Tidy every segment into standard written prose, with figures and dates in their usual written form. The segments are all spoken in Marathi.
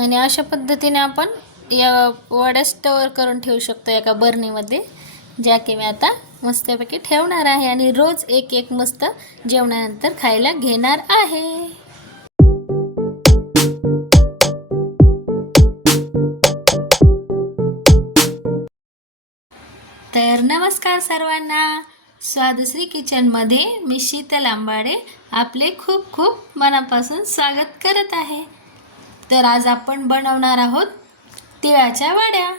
आणि अशा पद्धतीने आपण या वड्या स्टोअर करून ठेवू शकतो एका बरणीमध्ये, ज्या की मी आता मस्तपैकी ठेवणार आहे आणि रोज एक एक मस्त जेवणानंतर खायला घेणार आहे. तर नमस्कार सर्वांना, स्वादश्री किचनमध्ये मी शीतल आंबाडे आपले खूप खूप मनापासून स्वागत करत आहे. तर आज आपण बनवणार आहोत तिळाच्या वड्या.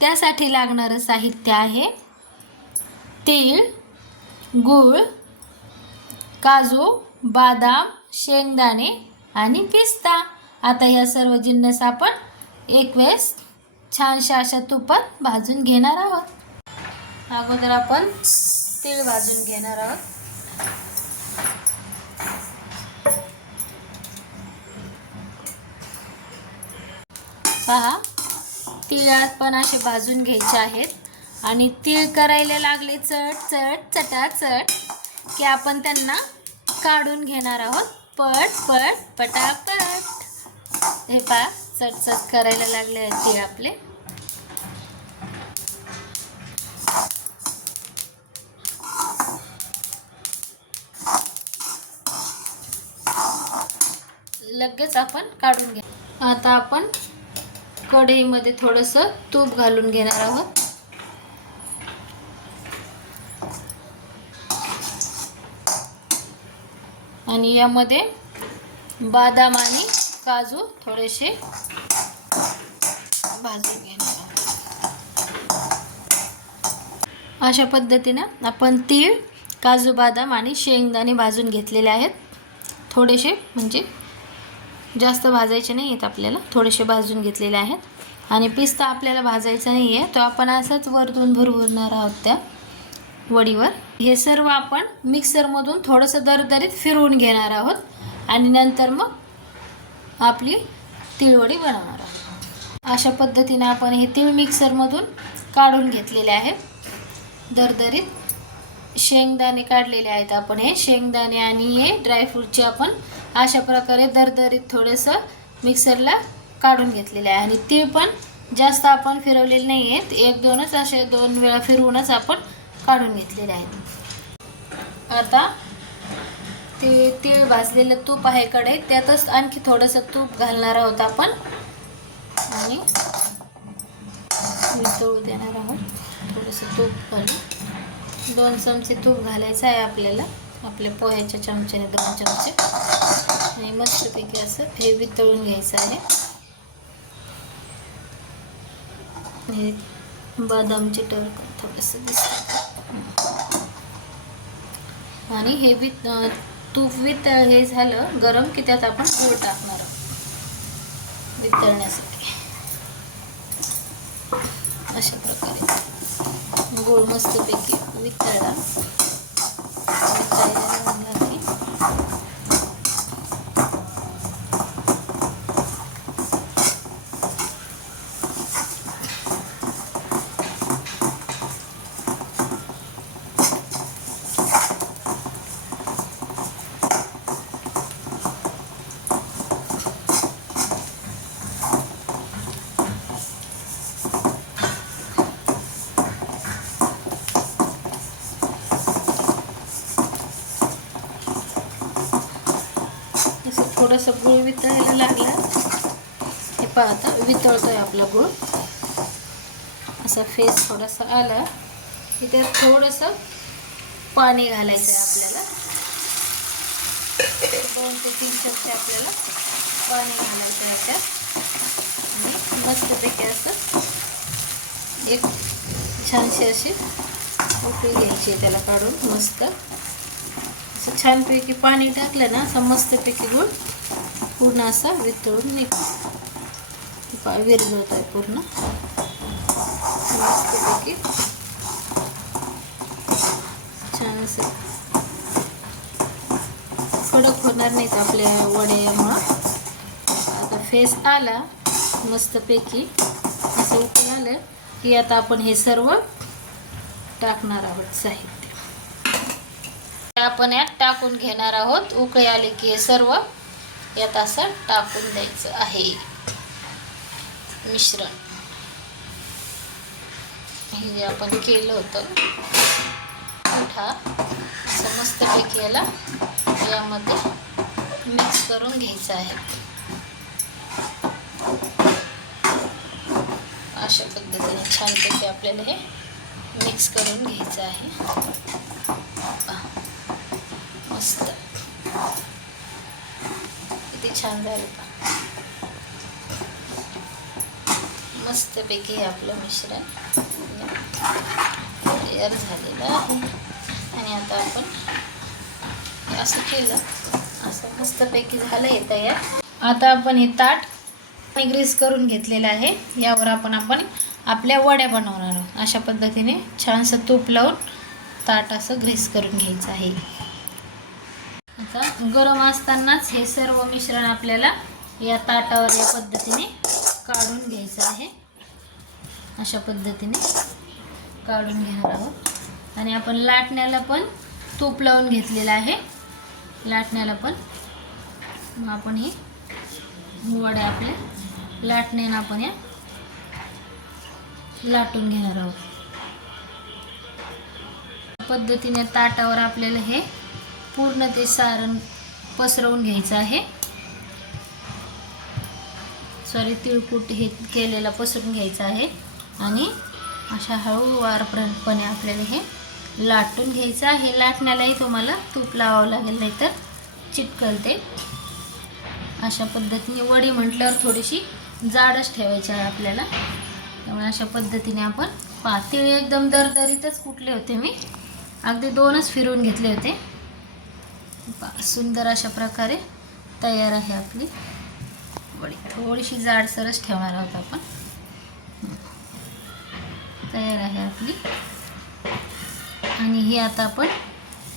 त्यासाठी लागणारं साहित्य आहे तीळ, गूळ, काजू, बदाम, शेंगदाणे आणि पिस्ता. आता या सर्व जिन्नस आपण एक वेळेस छानशा अशा तुपात भाजून घेणार आहोत. अगोदर आपण तीळ भाजून घेणार आहोत. पहा, तिळात पण असे भाजून घ्यायचे आहेत आणि तीळ करायला लागले चटाचट की आपण त्यांना काढून घेणार आहोत पटापट. हे पहा, चटचट करायला लागले आहेत तीळ आपले. लगेच आपण काढून घ्या. आता आपण कढईमध्ये थोडंसं तूप घालून घेणार आहोत. आणि यामध्ये बदाम आणि काजू थोडेसे भाजून घेणार आहोत. अशा पद्धतीनं आपण तीळ, काजू, बदाम आणि शेंगदाणे भाजून घेतलेले आहेत. थोडेसे म्हणजे जास्त भाजायचे नाही आहेत आपल्याला, थोडेसे भाजून घेतलेले आहेत. आणि पिस्ता आपल्याला भाजायचा नाही आहे, तो आपण असंच वरतून भरभरणार आहोत त्या वडीवर. हे सर्व आपण मिक्सरमधून थोडंसं दरदरीत फिरवून घेणार आहोत आणि नंतर मग आपली तिळवडी बनवणार आहोत. अशा पद्धतीने आपण हे तीळ मिक्सरमधून काढून घेतलेले आहेत दरदरीत. शेंगदाणे काढलेले आहेत आपण, हे शेंगदाणे आणि हे ड्रायफ्रूटचे आपण अशा प्रकारे दरदरीत थोडंसं मिक्सरला काढून घेतलेले आहे. आणि तीळ पण जास्त आपण फिरवलेले नाही आहेत, एक दोनच असे 2 वेळा फिरवूनच आपण काढून घेतलेले आहेत. आता ते तीळ भाजलेलं तूप आहे कढईत, त्यातच आणखी थोडंसं तूप घालणार आहोत आपण आणि वितळू देणार आहोत. थोडंसं तूप घालून 2 चमचे तूप घालायचं आहे आपल्याला, आपल्या पोह्याच्या चमच्याने 2 चमचे. आणि मस्तपैकी असं हे वितळून घ्यायचं आहे. हे बदामचे टर्क थोडंसं दिसतं. आणि हे तूप हे झालं गरम की त्यात आपण गूळ टाकणार आहोत वितळण्यासाठी. अशा प्रकारे गूळ मस्तपैकी वितळला लागला की थोडंसं गूळ वितळायला लागला. हे पहा, आता वितळतोय आपला गूळ. असा फेस थोडासा आला की त्यात थोडंसं पाणी घालायचं आहे आपल्याला. 2 ते 3 चमचे आपल्याला पाणी घालायचं आहे त्यात. आणि मस्तपैकी असं एक छानशी अशी उकळी घ्यायची आहे त्याला काढून. मस्त असं छानपैकी पाणी टाकलं ना, असं मस्तपैकी गूळ पूर्ण असा वितळून निघतो, विरघळतो आहे पूर्ण मस्तपैकी. छान असं कडक होणार नाहीत आपल्या वड्यामुळं. आता फेस आला मस्तपैकी, असं उकळून आलं की आता आपण हे सर्व टाकणार आहोत साहित्य. आपण यात टाकून घेणार आहोत. उकळी आली की हे सर्व यात असं टाकून द्यायचं आहे मिश्रण. हे जे आपण केलं होतं पिठा असं मस्तपैकी यामध्ये मिक्स करून घ्यायचं आहे. अशा पद्धतीने छानपैकी आपल्याला हे मिक्स करून घ्यायचं आहे. मस्त किती छान झालं का. मस्तपैकी हे आपलं मिश्रण तयार झालेलं आहे. आणि आता आपण असं केलं, असं मस्तपैकी झालं हे तयार. आता आपण हे ताट ग्रीस करून घेतलेलं आहे. यावर आपण आपल्या वड्या बनवणार आहोत. अशा पद्धतीने छानसं तूप लावून ताट असं ग्रीस करून घ्यायचं आहे. आता गरम असतानाच हे सर्व मिश्रण आपल्याला या ताटावर या पद्धतीने काढून घ्यायचं आहे. अशा पद्धतीने काढून घेणार आहोत. आणि आपण लाटण्याला पण तूप लावून घेतलेलं आहे. लाटण्याला पण मग आपण हे वड्या आपल्या लाटण्यानं आपण या लाटून घेणार आहोत. पद्धतीने ताटावर आपल्याला हे पूर्ण ते सारण पसरवून घ्यायचं आहे. तिळकुट हे केलेलं पसरून घ्यायचं आहे. आणि अशा हळूवारपणे आपल्याला हे लाटून घ्यायचं आहे. लाटण्यालाही तुम्हाला तूप लावावं लागेल, नाही तर चिटकलते. अशा पद्धतीने वडी म्हटल्यावर थोडीशी जाडच ठेवायची आहे आपल्याला. त्यामुळे अशा पद्धतीने आपण तीळ एकदम दरदरीतच कुटले होते मी. अगदी 2च फिरवून घेतले होते. सुंदर अशा प्रकारे तयार आहे आपली वडी. थोडीशी जाडसरच ठेवणार आहोत आपण. तयार आहे आपली. आणि ही आता आपण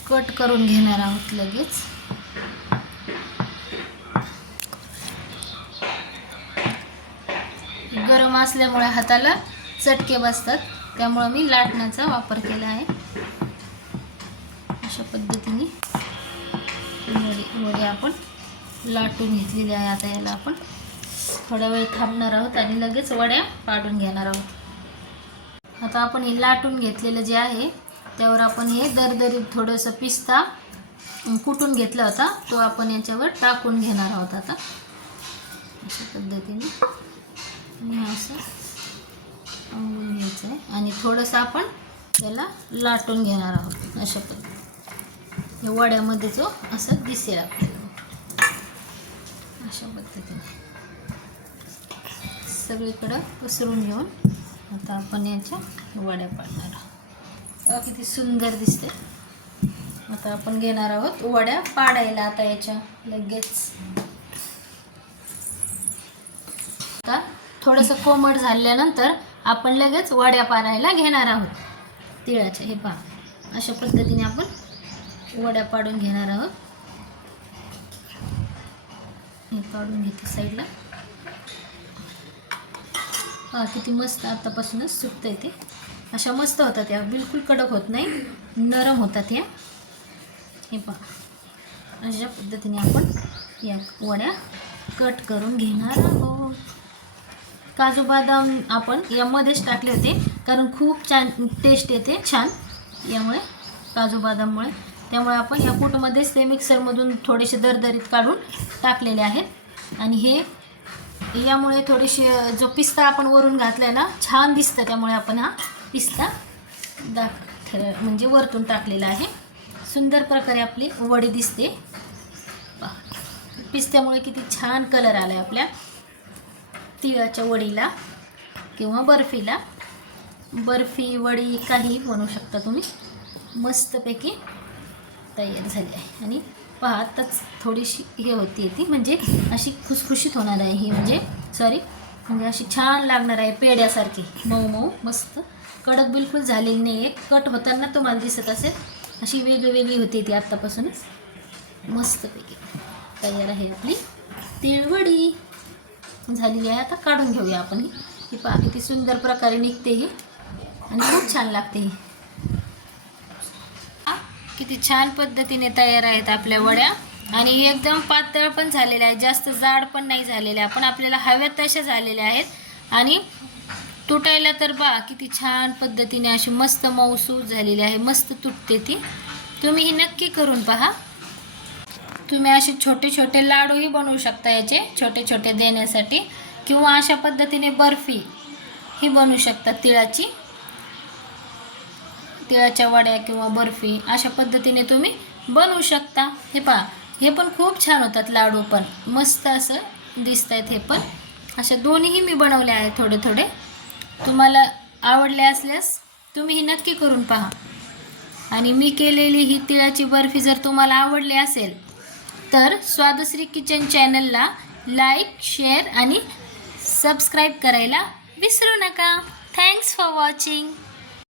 कट करून घेणार आहोत लगेच. गरम असल्यामुळे हाताला चटके बसतात, त्यामुळे मी लाटण्याचा वापर केला आहे. अशा पद्धतीने वडी आपण लाटून घेतलेली आहे. आता याला आपण थोडा वेळ थांबणार आहोत आणि लगेच वड्या पाडून घेणार आहोत. आता आपण हे लाटून घेतलेलं जे आहे त्यावर आपण हे दरदरीत थोडंसं पिस्ता कुटून घेतला होता, तो आपण याच्यावर टाकून घेणार आहोत. आता अशा पद्धतीने असं आवळून घ्यायचं आहे. आणि थोडंसं आपण त्याला लाटून घेणार आहोत. अशा पद्धतीने वड्यामध्ये जो असं दिसेल आपल्याला. अशा पद्धतीने सगळीकडं पसरून घेऊन आता आपण याच्या वड्या पाडणार आहोत. किती सुंदर दिसते. आता आपण घेणार आहोत वड्या पाडायला. आता याच्या लगेच आता थोडंसं कोमट झाल्यानंतर आपण लगेच वड्या पाडायला घेणार आहोत तिळाच्या. हे पहा, अशा पद्धतीने आपण वड्या पाडून घेणार आहोत. हे पाडून घेते साईडला. किती मस्त आतापासूनच सुकतंय ते. अशा मस्त होतात या, बिलकुल कडक होत नाही, नरम होतात या. हे पहा, अशा पद्धतीने आपण या वड्या कट करून घेणार आहोत. काजू बदाम आपण यामध्येच टाकले होते, कारण खूप छान टेस्ट येते छान यामुळे, काजू बदाममुळे. त्यामुळे आपण या कूटमध्येच ते मिक्सरमधून थोडेसे दरदरीत काढून टाकलेले आहेत. आणि हे यामुळे थोडीशी जो पिस्ता आपण वरून घातला आहे ना, छान दिसतं. त्यामुळे आपण हा पिस्ता म्हणजे वरतून टाकलेला आहे. सुंदर प्रकारे आपली वडी दिसते. पिस्त्यामुळे किती छान कलर आला आहे आपल्या तिळाच्या वडीला किंवा बर्फीला. बर्फी वडी काही बनवू शकता तुम्ही. मस्तपैकी तयार झाली आहे. आणि पहा, आत्ताच थोडीशी हे होती ती, म्हणजे अशी खुसखुशीत होणार आहे ही, म्हणजे अशी छान लागणार आहे पेड्यासारखी मऊ मऊ मस्त. कडक बिलकुल झालेली नाही आहे. कट होताना तुम्हाला दिसत असेल अशी वेगळी होती ती. आत्तापासूनच मस्तपैकी तयार आहे आपली तिळवडी झालेली आहे. आता काढून घेऊया आपण. ही पहा किती सुंदर प्रकारे निघते ही आणि खूप छान लागते ही. किती छान पद्धतीने तयार आहेत आपल्या वड्या. आणि एकदम पातळ पण झालेले आहे, जास्त जाड पण नाही झालेले आहे, पण आपल्याला हव्यात तशा झालेल्या आहेत. आणि तुटायला तर बा किती छान पद्धतीने अशी मस्त मऊसूत झालेली आहे, मस्त तुटते ती. तुम्ही ही नक्की करून पहा. तुम्ही असे छोटे छोटे लाडूही बनवू शकता याचे, छोटे छोटे देण्यासाठी, किंवा अशा पद्धतीने बर्फी ही बनवू शकता तिळाच्या वड्या किंवा बर्फी अशा पद्धतीने तुम्ही बनवू शकता. हे पहा, हे पण खूप छान होतात लाडू, पण मस्त असं दिसत आहेत. हे पण अशा दोन्हीही मी बनवले आहेत थोडे थोडे. तुम्हाला आवडले असल्यास तुम्ही ही नक्की करून पहा. आणि मी केलेली ही तिळाची बर्फी जर तुम्हाला आवडली असेल तर स्वादश्री किचन चॅनलला लाईक, शेअर आणि सबस्क्राईब करायला विसरू नका. Thanks for watching.